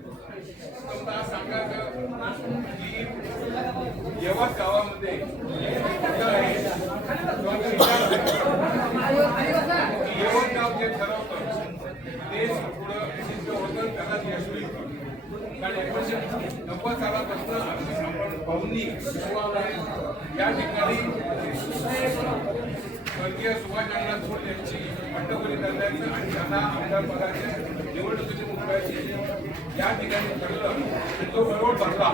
समजा सांगायचं की यवत गावामध्ये यवत गाव जे ठरवतं ते पुढं सिद्ध होतं, त्याला यश मिळतं. कारण 1990 सालापासून आपण पाहुणी या ठिकाणी स्वर्गीय सुभाषचंद्र खोत यांची बंडखोरी करण्याचं आणि त्यांना आमदार पदाचे निवडणुकीची मुंबईची या ठिकाणी ठरलं, तो बरोबर भरला.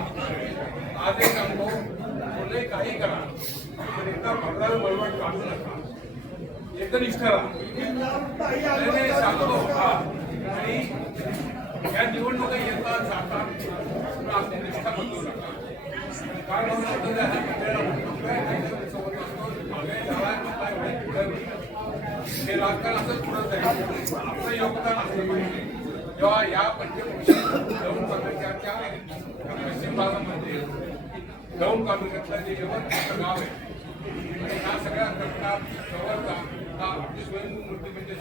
आज एक सांगतो, कोणी काही करा पण एकदा भरला बरोबर काढू नका, एकनिष्ठ राहा सांगतो. आणि या निवडणुका येतात जातात, आपली निष्ठा बदलू नका. कारण हे राजकारण असंच पुढं जाईल, आपलं योगदान असलं पाहिजे. जेव्हा या पंचकृषी दौंड तालुक्याच्या पश्चिम भागामध्ये दौंड तालुक्यातलं जे यवत गाव आहे आणि ह्या सगळ्या घटना जवळचा हा आपली स्वयंभू मूर्ती म्हणजे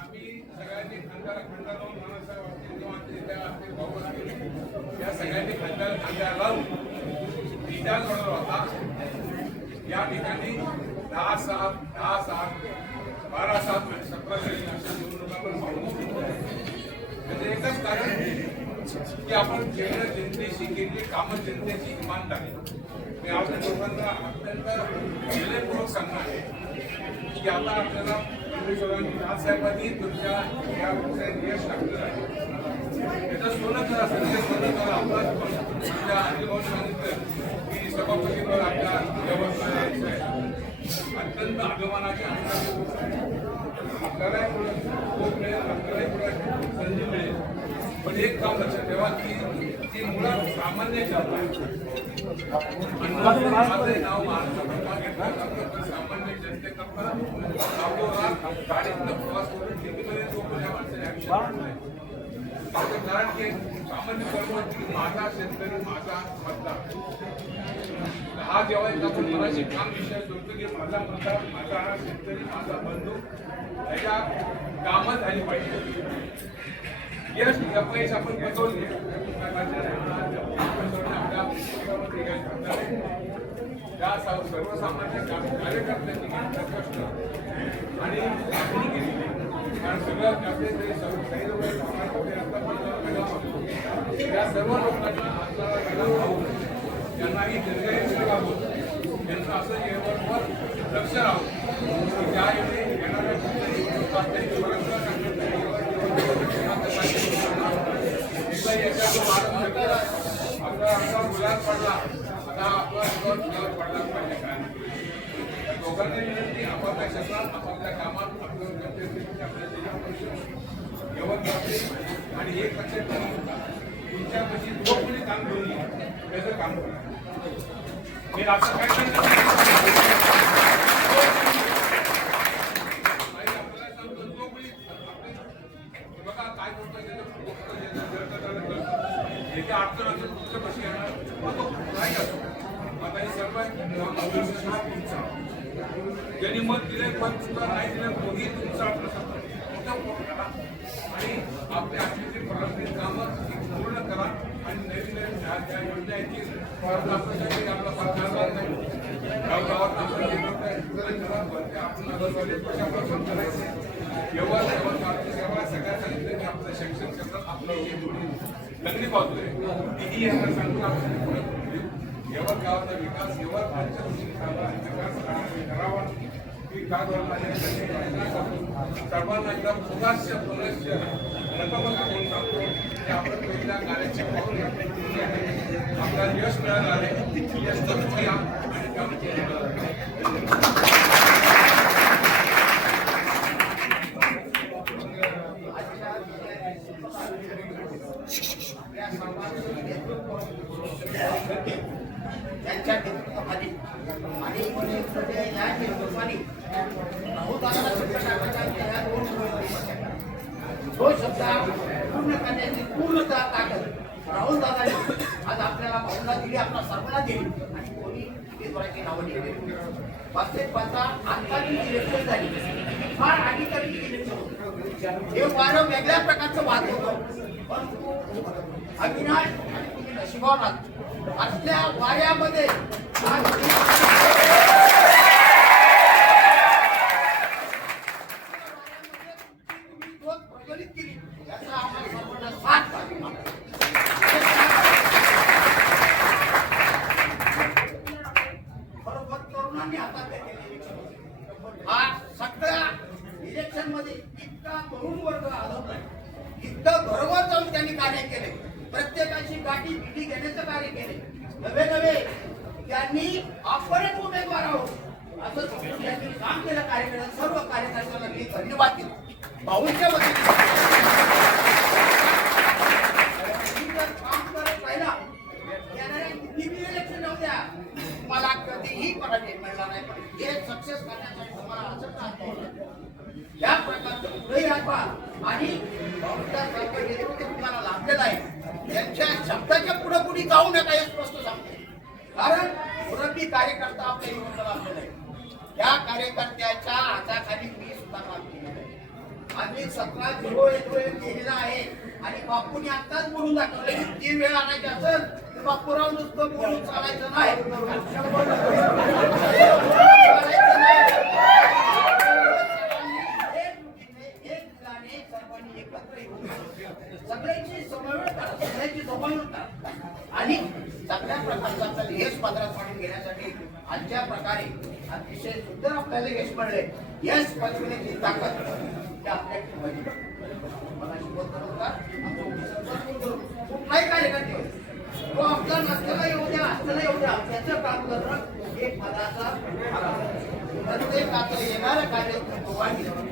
आम्ही सगळ्यांनी खांद्याला लावून या सगळ्यांनी खांद्याला लावून विचार करत होता. या ठिकाणी 10/7, 12/7 आणि 17 अशा निवडणुका म्हणजे एकच कारण की आपण केंद्र जनतेशी केलेली कामं जनतेची इमानदारी. मी आपल्या लोकांना अत्यंत विनयपूर्वक सांगणार आहे की आता आपल्याला राजसाहेबांनी तुमच्या या व्यवसायात यश टाकलेलं आहे. त्याचं सोनं करा, संदेश सोनं करा. आपल्या आदिभाऊ सांगितलं की सभापतीवर आपल्या व्यवस्था यायचं आहे. अत्यंत अभिमानाचे आपल्याला संधी मिळेल. पण एक काम लक्षात ठेवा की मुळात सामान्य जनता नाव महाराष्ट्र घेतलं, सामान्य जनतेकरता गाडीतनं प्रवास करून दिल्लीमध्ये लोक या माणसाने आयुष्यात कारण की सामान्य कर्मचारी माझा शेतकरी माझा मतदार हा जेव्हा आपण मराठी काम विषय करतो की माझा मतदार माझा शेतकरी माझा बंधू त्याच्या कामं झाली पाहिजे. यश अपयश आपण बसवले त्या सर्वसामान्य कार्यकर्त्यांनी कष्ट आणि मागणी केली. कारण सगळ्यात जास्त या सर्व लोकांना आपल्याला त्यांनाही दीर्घायुष्य लाभून त्यांचं असं येवरवर लक्ष राहून त्यावेळी येणाऱ्या आपला मुलात पडला आता आपला मुलात पडला पाहिजे. काय दोघांनी विनंती आपापल्या क्षेत्रात आपापल्या कामात आपल्या यवत करते आणि एक लक्षात तुमच्यापाशी जो कोणी काम घेऊन त्याचं काम करा. मी असं काय बघा काय करतो त्याच्या अडचण असेल तुमच्यापाशी येणार नाही असो. आता हे सर्व तुमचा ज्यांनी मत दिले मत सुद्धा नाही दिलं दोघी तुमचा आणि आपल्या आठवीची पारंपरिक कामं पूर्ण करा आणि नवीन नवीन ज्या योजना येतील आपल्यासाठी आपला पाठवणार नाही गावगावात आपण कशापासून करायचे व्यवहार सेवा सगळ्या सांगितलं की आपल्या शैक्षणिक क्षेत्रात आपलं चांगली बाजू आहे तीही यांना सांगून आपण पुढे यवत गावाचा विकास यवत विकास करावा ही सर्वांना एकदा पुनश्च नकमत होऊन सांगतो की आपण पहिल्या कार्याचे पाहून आपल्याला यश मिळालं आहे. यश तर या आणि काम त्यांच्या नेतृत्वाखाली आणि या नेतृत्वाने जो शब्द पूर्ण करण्याची पूर्णता ताकद राहुल दादांनी आज आपल्याला भाऊला दिली, आपल्या सर्वांना दिली आणि कोणी उमेदवाराची नावं दिली. वास्तविकता आता जी इलेक्शन झाली फार अधिकारी इलेक्शन होतं. हे वारं वेगळ्या प्रकारचं वाद होतं. परंतु अविनाश आणि तुम्ही नशिबान आहात. असल्या वाऱ्यामध्ये आज तुम्ही ज्योत प्रज्वलित केली याचा आम्हाला सर्वांना साथ लागला. बरोबर तरुणांनी हातात घेतलेले इलेक्शन हा सगळ्या इलेक्शन मध्ये इतका तरुण वर्ग आला इतकं घरोघर जाऊन त्यांनी कार्य केले. प्रत्येकाची गाठी बिटी घेण्याचं कार्य केले. नवे नवे त्यांनी अपरच उमेदवार आहोत असं समजून त्यांनी काम केलं. कार्यकर्त्यांना सर्व कार्यकर्त्यांना मी धन्यवाद देतो. भाऊंच्या वतीने काम करत राहिला येणाऱ्या किती इलेक्शन होऊ द्या तुम्हाला कधीही पराजय मिळणार नाही. पण हे सक्सेस करण्यासाठी तुम्हाला असं काम या प्रकारचं कुठेही आठवा आणि भाऊंच्यासारखं नेतृत्व तुम्हाला लाभलेलं आहे. त्यांच्या शब्दाच्या पुढे कुणी जाऊ नका हे स्पष्ट सांगते. कारण मुरब्बी कार्यकर्ता आपल्या युवकाला लाभलेला आहे. या कार्यकर्त्याच्या हाताखाली मी सुद्धा काम केलेलं आहे. आम्ही 17-0-1 केलेला आहे आणि बापूंनी आत्ताच बोलून दाखवलं की 3 वेळा आणायचे असेल तर बापूराव नुसतं बोलून चालायचं नाही. सगळ्यांची समन्वय करा, सगळ्यांची जबाबदारी करा आणि सगळ्या प्रकारचा आपल्याला यश पदरात पाडून घेण्यासाठी आजच्या प्रकारे अतिशय सुंदर आपल्याला यश मिळले. यश पचवण्याची ताकद त्या आपल्या कुठलाही कार्यकर्ते तो आपला नसताना येऊ द्या असताना येऊ द्या त्याचं काम करणं हे पदाचा प्रत्येकाचं येणारं कार्य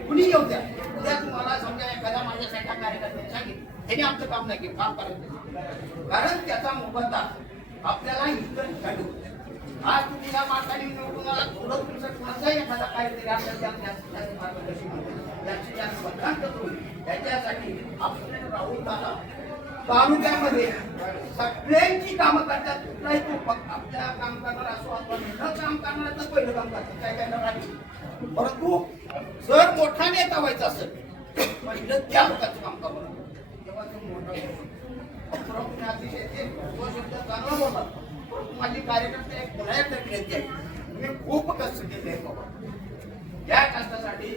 कुणी येऊ द्या. उद्या तुम्हाला समजा एखाद्या माझ्यासाठी कार्यकर्त्यांनी सांगितलं त्यांनी आमचं काम नाही केलं काम करायचं कारण त्याचा मोबदला आपल्याला इतर ठिकाणी होतो. आज तुम्ही या मार्गाने निवडून आला थोडं तुमचं कोणाचाही एखादा काहीतरी आपल्याला मार्गदर्शन त्याची जास्त बदलांत होईल त्याच्यासाठी आपण राहुल दादा तालुक्यामध्ये सगळ्यांची कामं करतात. कुठलाही तो फक्त आपल्या काम करणार असो अथवा न काम करणार तर पहिलं काम करतात काय काय राहते. परंतु जर मोठा नेता व्हायचा असेल पहिलं त्या लोकांचं काम करू तेव्हा तो मोठा अतिशय तो शब्द चांगला बोलला. माझी कार्यकर्ते एक पुन्हा एकदा विनंती आहे मी खूप कष्ट केले बाबा. या कष्टासाठी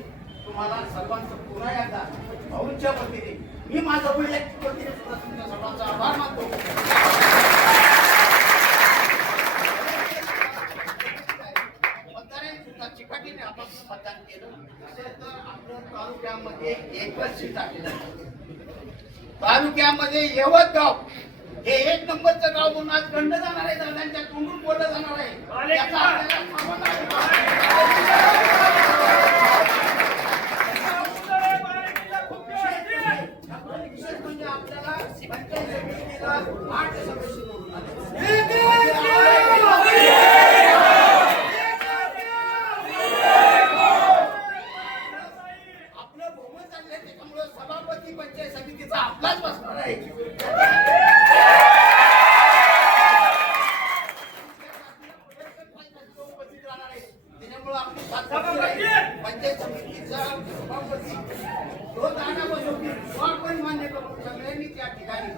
तुम्हाला सर्वांचं पुन्हा एकदा भाऊंच्या वतीने मी माझं वैयक्तिक वतीने सुद्धा तुमच्या सर्वांचा आभार मानतो. मतदारांनी सुद्धा चिकाटीने आपापलं मतदान केलं असेल तर आपल्या तालुक्यामध्ये एकच सीट आलेलं आहे. तालुक्यामध्ये यवत गाव हे 1 नंबरचं गाव म्हणून आज गंड जाणार आहे. दादांच्या तोंडून बोललं जाणार आहे. याचा आपल्याला विशेष म्हणजे आपल्याला पंचायत समितीला 8 सदस्य निवडून आपलं बहुमत चाललंय त्याच्यामुळे सभापती पंचायत समितीचा आपलाच बसणार आहे. पंचायत समितीचा सभापती जो जागा बसवतील तो आपण मान्य करू. सगळ्यांनी त्या ठिकाणी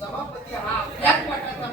सभापती हा आपल्याच गटाचा